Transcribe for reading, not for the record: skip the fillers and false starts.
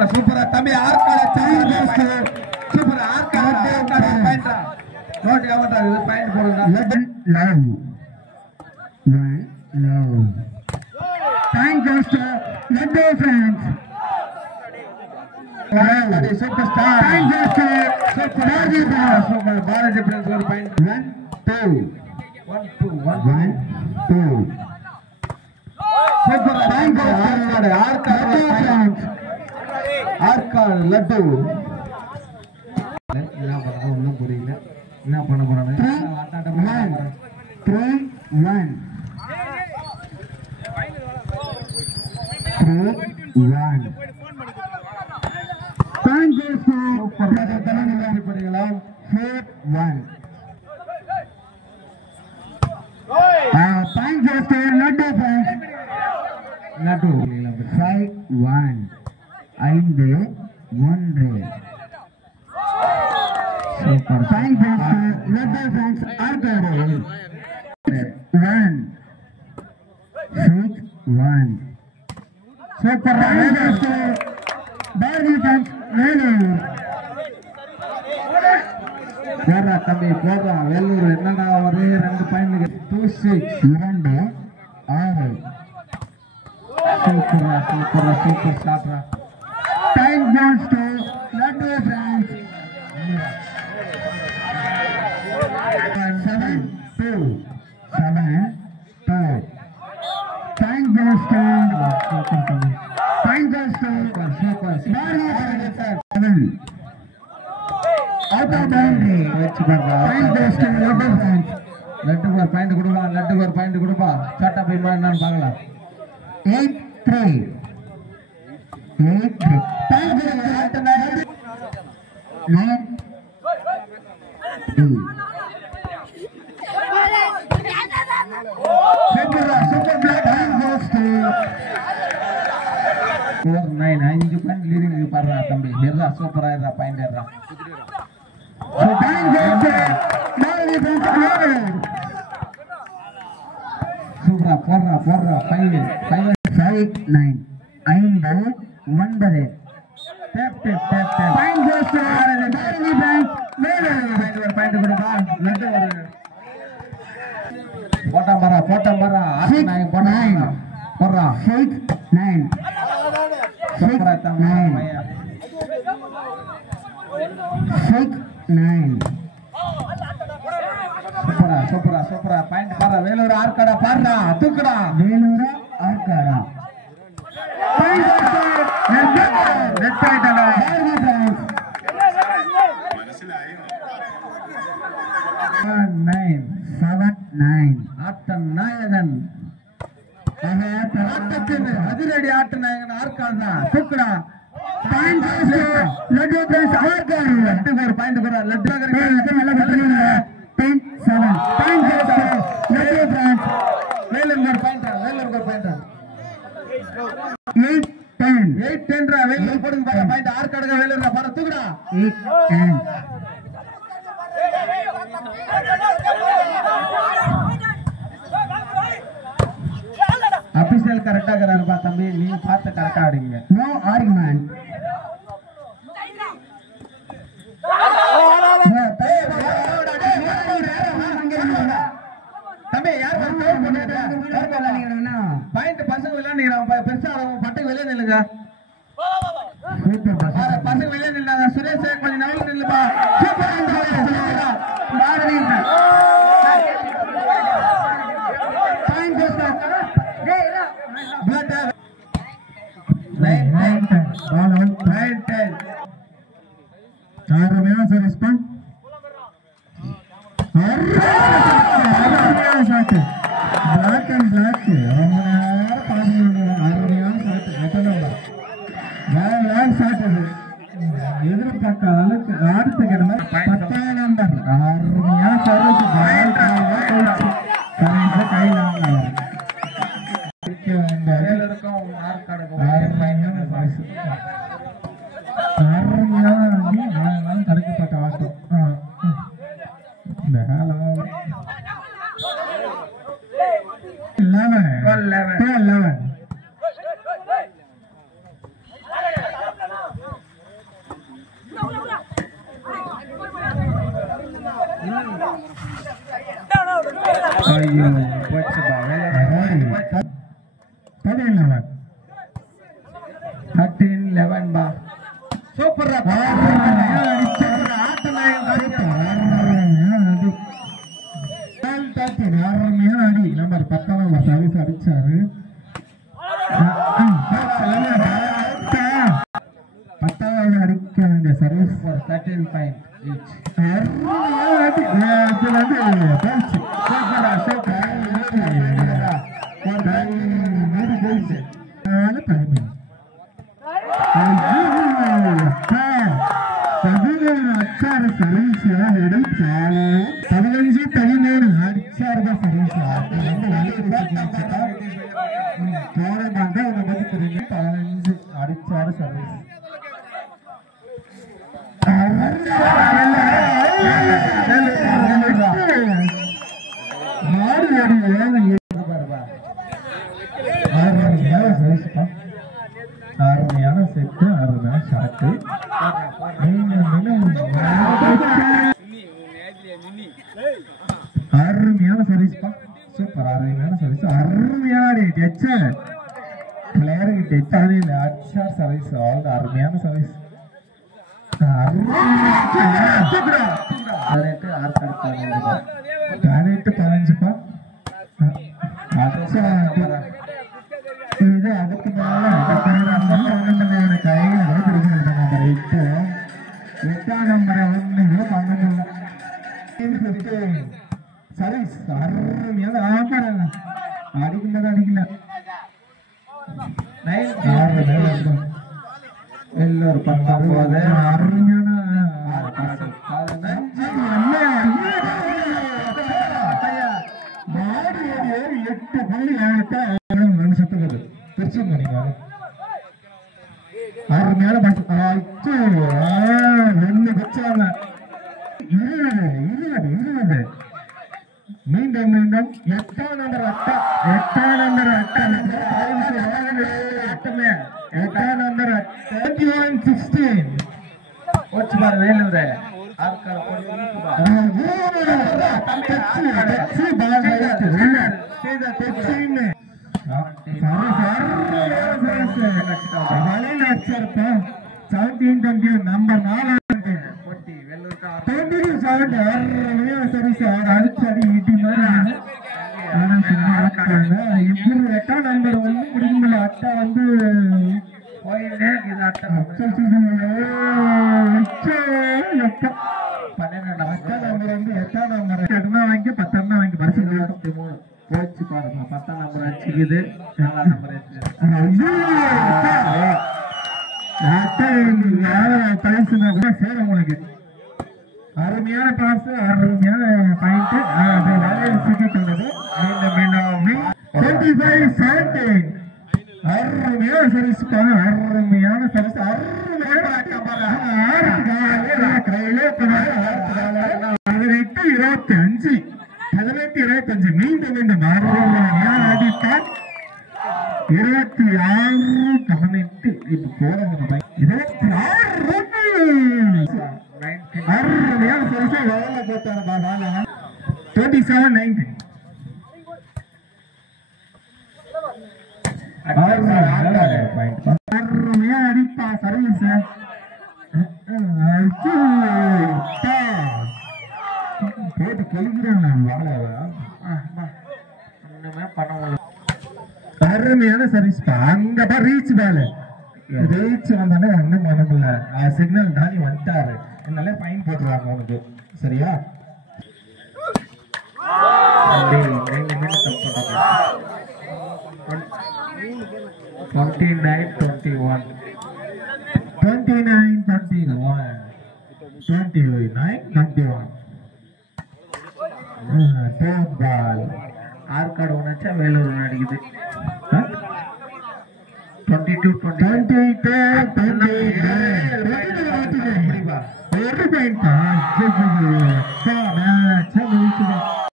சூப்பரா தம்பி ஆர்காட sir super ஆர்காட பாயிண்டா நோட் ஏமாட்டா இது பாயிண்ட் போடுங்க 11 love 1 love thank you sir let go friends super star thank you sir super ball difference ஒரு point 1 2 super thank you ஆர்காட லட்டு என்ன பண்ண ஒண்ணும் புரியல என்ன பண்ண போறாங்க 3 1 thank you sir படிக்கலாம் 4 1 thank you sir laddu friends laddu 5 1 5 1 super thank you sir laddu friends ஆர்காட 1 6 1 super thank you sir bargain friends Vellore போடுறா தம்பி போடுறா வேலூர் என்னடா ஒரே 2 பாயிண்ட் 2 6 சூப்பர் ஸ்டார்ட்ரா time goes to லட்டு friends 7 2 time goes to out of boundary time goes to லட்டு friends லட்டுக்கு ஒரு point கொடுப்பா லட்டுக்கு ஒரு பாயிண்ட் கொடுப்பா சாட்டா போய் என்னன்னு பார்க்கலாம் 8-3 time goes to 9 super black time goes to 4-9 5 point leading பாடுறா தம்பி ஹெர்ரா சூப்பரா இருடா பாயிண்ட் ஏறா so time goes to Mali friends சூப்பரா போடுறா 5 9 5 9 tape time goes to Mali friends point ஒரு பாயிண்ட் கொடுப்பா லட்டு ஒரு போட்டாம் பாரா 9 போடுறா 6 9 சூப்பரா தம்பி 6 9 சூப்பரா பாயிண்ட் பாரா வேலூர் ஆர்காடா பாடுறா தூக்குடா வேலூர் ஆர்காடா time goes to ரெட் ஆயிட்டல Mali friends 7 9 ஆட்டம் நாயகன் அதிரடி ஆட்ட நாயகன் ஆர்காடா தூக்குடா time goes to லட்டு friends ஆர்காடா லட்டுக்கு ஒரு பாயிண்ட் கொடுறா லட்டு நல்லா பண்றீங்க 10 7 time goes to லட்டு friends வேலூர் ஒரு பாயிண்ட் 8 10 8-10 வேலூர் போடுங்க பாரு பாயிண்ட் ஆர்காடா வேலூர் பாரு தூக்குடா 8 10 அபிஷியல் கரெக்டா இருக்கறாருப்பா தம்பி நீ பார்த்து கரெக்டா ஆடுங்க no argument தம்பி யார் பாயிண்ட் பசங்க விளையாடுறாங்க பெருசா பட்டுக்கு வெளியே நில்லுங்க பசங்க வெளியே நில்லாங்க சுரேஷ் கொஞ்சம் நவல் நில்லுப்பா எதிர்பார்க்காத அளவுக்கு ஆடுத்துக்கு இடமே 10 நம்பர் அருமையா சர்வீஸ் கையில வேலருக்கும் ஆர்காடுக்கும் அருமையான தடுக்கப்பட்ட ஆட்டம் இந்த 11 11 ஐயோ போச்சுப்பா வேலை 13-11 பா சூப்பர் அடி நம்பர் 10 சர்வீஸ் அடிச்சாரு 10வது அடிக்க வேண்டிய சர்வீஸ் 13 பாயிண்ட் ஈச் அடிச்சாரு சர்வீஸ் அருமையான செட்டு அருமையான ஷாட்டு அருமையான சர்வீஸ்ப்பா சூப்பர் அருமையான சர்வீஸ் அருமையான பிளேயருக்கு டெச் ஆனே இல்லை அடிச்சா சர்வீஸ் ஆல் அருமையான சர்வீஸ் 15 இது அதுக்கு மேல கையில 8ஆம் நம்பரை ஒண்ணுமே பண்ண முடியல சர்வீஸ் அருமையான ஆமாங்க அடிக்கும்போது அடிக்கல எல்லோரும் 19 அருமையான 8 புள்ளி சத்துக்கிறது பிரிச்சுங்க நீங்க அருமையான ஒண்ணு வச்சாங்க 20 மீண்டும் 8ஆம் நம்பர் அட்டா 8ஆம் number Twenty-one 16. What's about Velure? Number 4 அருமையான பாஸ் அருமையான பாயிண்ட் அருமையான சர்வீஸ் அருமையான சர்வீஸ் அருமையான 18-25 மீண்டும் 26-18 இப்ப போறாங்க 27-19 அருமையா அடிப்பா சர்வீஸ் போட்டு கொள்கிறேன் அருமையான சர்வீஸ் அங்க ரீச் பால் ரீச் வந்தாலே ஒன்றும் பண்ண முடியல சிக்னல் தாண்டி வந்துட்டாரு என்னால ஃபைன் போட்டுருவாங்க உனக்கு சரியா 29-21 ஆற்காடு ஒன்னாச்சா வேலூர் அடிக்குது 22-20